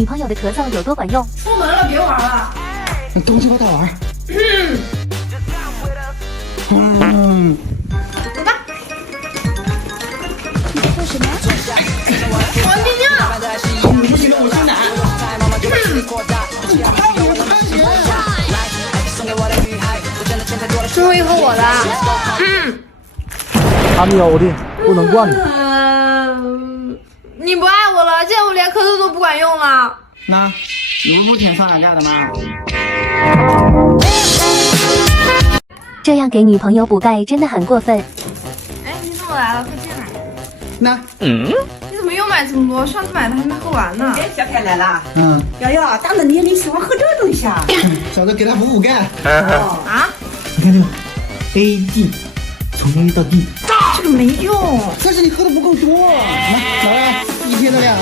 女朋友的咳嗽有多管用？出门了，别玩了。东西给我带玩。走吧。你在做什么？我尿尿。你不许让我吃奶。最后一口我的。他们有的不能惯的。你不爱我了，现在我连咳嗽都不管用了。那你不挺上俺家的吗？这样给女朋友补钙真的很过分。哎，你怎么来了？快进来。那你怎么又买这么多？上次买的还没喝完呢。哎，小凯来了。瑶瑶，大哥你喜欢喝这个东西啊？小子给他补钙。啊？你看这个 A D， 从 A 到 D。这个没用。但是你喝的不够多。来，老二，1天的量啊。